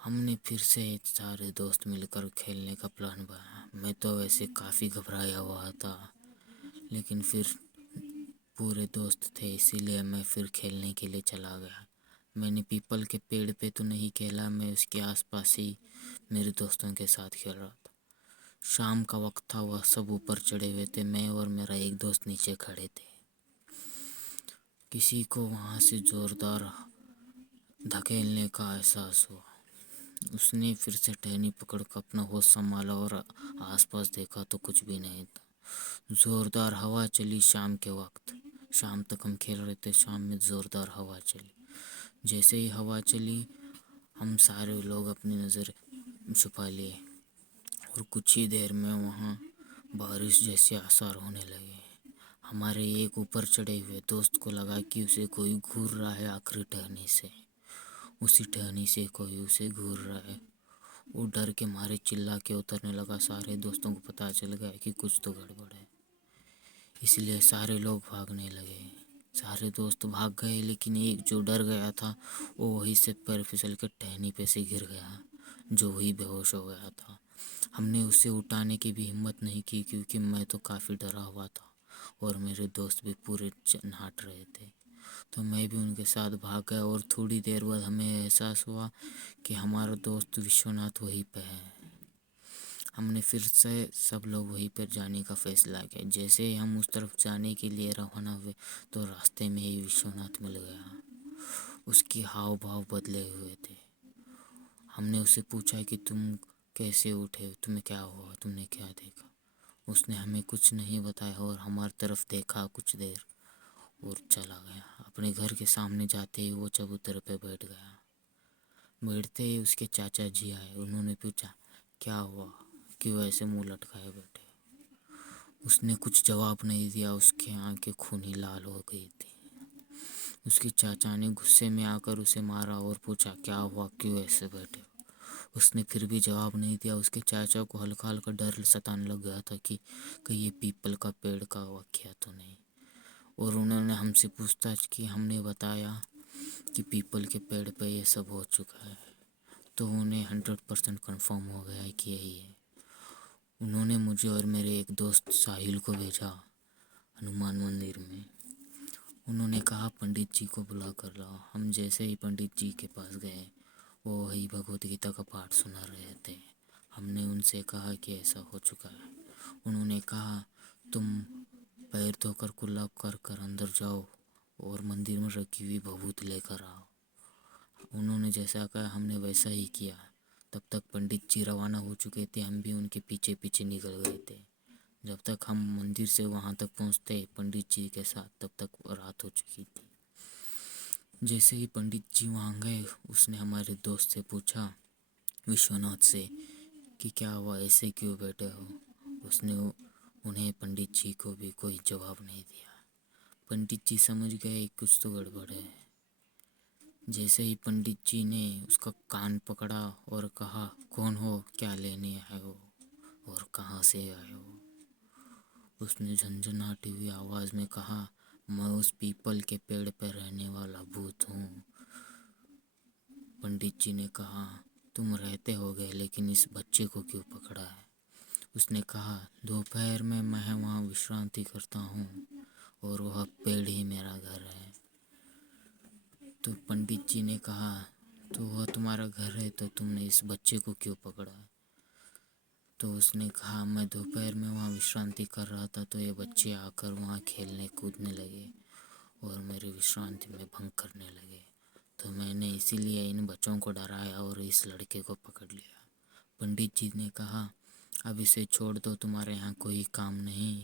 ہم نے پھر سے سارے دوست مل کر کھیلنے کا پلان بنایا۔ میں تو ویسے کافی گھبرایا ہوا تھا، لیکن پھر پورے دوست تھے، اسی لیے میں پھر کھیلنے کے لیے چلا گیا۔ میں نے پیپل کے پیڑ پہ تو نہیں کھیلا، میں اس کے آس پاس ہی میرے دوستوں کے ساتھ کھیل رہا تھا۔ شام کا وقت تھا، وہ سب اوپر چڑھے ہوئے تھے، میں اور میرا ایک دوست نیچے کھڑے تھے۔ کسی کو وہاں سے زوردار دھکیلنے کا احساس ہوا۔ اس نے پھر سے ٹہنی پکڑ کر اپنا ہوش سنبھالا اور آس پاس دیکھا تو کچھ بھی نہیں تھا۔ زوردار ہوا چلی شام کے وقت۔ شام تک ہم کھیل رہے تھے، شام میں زوردار ہوا چلی۔ جیسے ہی ہوا چلی، ہم سارے لوگ اپنی نظر چھپا لیے اور کچھ ہی دیر میں وہاں بارش جیسے آثار ہونے لگے۔ ہمارے ایک اوپر چڑھے ہوئے دوست کو لگا کہ اسے کوئی گھور رہا ہے، آخری ٹہنی سے اسی ٹہنی سے کوئی اسے گھور رہا ہے۔ وہ ڈر کے مارے چلا کے اترنے لگا۔ سارے دوستوں کو پتہ چل گیا کہ کچھ تو گڑبڑ ہے، اس لیے سارے لوگ بھاگنے لگے۔ سارے دوست بھاگ گئے، لیکن ایک جو ڈر گیا تھا وہ وہیں سے پیر پھسل کے ٹہنی پہ سے گر گیا، جو وہی بے ہوش ہو گیا تھا۔ ہم نے اسے اٹھانے کی بھی ہمت نہیں کی، کیونکہ میں تو کافی ڈرا ہوا تھا اور میرے دوست بھی پورے نہٹ رہے تھے۔ تو میں بھی ان کے ساتھ بھاگ گیا اور تھوڑی دیر بعد ہمیں احساس ہوا کہ ہمارا دوست وشوناتھ وہیں پہ ہے۔ ہم نے پھر سے سب لوگ وہیں پر جانے کا فیصلہ کیا۔ جیسے ہی ہم اس طرف جانے کے لیے روانہ ہوئے تو راستے میں ہی وشوناتھ مل گیا۔ اس کی ہاؤ بھاؤ بدلے ہوئے تھے۔ ہم نے اس سے پوچھا کہ تم کیسے اٹھے، تمہیں کیا ہوا، تم نے کیا دیکھا؟ اس نے ہمیں کچھ نہیں بتایا اور ہماری طرف دیکھا کچھ دیر اور چلا گیا۔ اپنے گھر کے سامنے جاتے ہی وہ چبوترے پہ بیٹھ گیا۔ بیٹھتے ہی اس کے چاچا جی آئے۔ انہوں نے پوچھا کیا ہوا، کیوں ایسے منہ لٹکائے بیٹھے؟ اس نے کچھ جواب نہیں دیا، اس کی آنکھیں خونی لال ہو گئی تھی۔ اس کے چاچا نے غصے میں آ کر اسے مارا اور پوچھا کیا ہوا، کیوں ایسے بیٹھے ہو؟ اس نے پھر بھی جواب نہیں دیا۔ اس کے چاچا کو ہلکا ہلکا ڈر ستانے لگ گیا تھا کہ کہیں یہ پیپل کا پیڑ کا واقعہ تو نہیں، اور انہوں نے ہم سے پوچھ تاچھ کی۔ ہم نے بتایا کہ پیپل کے پیڑ پہ یہ سب ہو چکا ہے، تو انہیں 100% کنفرم ہو گیا ہے کہ یہی ہے۔ انہوں نے مجھے اور میرے ایک دوست ساحل کو بھیجا ہنومان مندر میں۔ انہوں نے کہا پنڈت جی کو بلا کر لاؤ۔ ہم جیسے ہی پنڈت جی کے پاس گئے، وہ وہی بھگوت گیتا کا پاٹھ سنا رہے تھے۔ ہم نے ان سے کہا کہ ایسا ہو چکا ہے۔ انہوں نے کہا تم پیر دھو کر کلا کر کر اندر جاؤ اور مندر میں رکھی ہوئی بھبوت لے کر آؤ۔ انہوں نے جیسا کہا ہم نے ویسا ہی کیا۔ تب تک پنڈت جی روانہ ہو چکے تھے، ہم بھی ان کے پیچھے پیچھے نکل گئے تھے۔ جب تک ہم مندر سے وہاں تک پہنچتے پنڈت جی کے ساتھ، تب تک رات ہو چکی تھی۔ جیسے ہی پنڈت جی وہاں گئے، اس نے ہمارے دوست سے پوچھا وشوناتھ سے کہ کیا ہوا، ایسے کیوں بیٹھے ہو؟ اس نے انہیں پنڈت جی کو بھی کوئی جواب نہیں دیا۔ پنڈت جی سمجھ گئے کچھ تو گڑبڑ ہے۔ جیسے ہی پنڈت جی نے اس کا کان پکڑا اور کہا کون ہو، کیا لینے آئے ہو اور کہاں سے آئے ہو؟ اس نے جھنجھناتی ہوئی آواز میں کہا میں اس پیپل کے پیڑ پہ رہنے والا بھوت ہوں۔ پنڈت جی نے کہا تم رہتے ہو گے، لیکن اس بچے کو کیوں پکڑا ہے؟ اس نے کہا دوپہر میں وہاں وشرانتی کرتا ہوں اور وہ پیڑ ہی میرا گھر ہے۔ تو پنڈت جی نے کہا تو وہ تمہارا گھر ہے تو تم نے اس بچے کو کیوں پکڑا؟ تو اس نے کہا میں دوپہر میں وہاں وشرانتی کر رہا تھا، تو یہ بچے آ کر وہاں کھیلنے کودنے لگے اور میری وشرانتی میں بھنگ کرنے لگے، تو میں نے اسی لیے ان بچوں کو ڈرایا اور اس لڑکے کو پکڑ لیا۔ پنڈت جی نے کہا اب اسے چھوڑ دو، تمہارے یہاں کوئی کام نہیں۔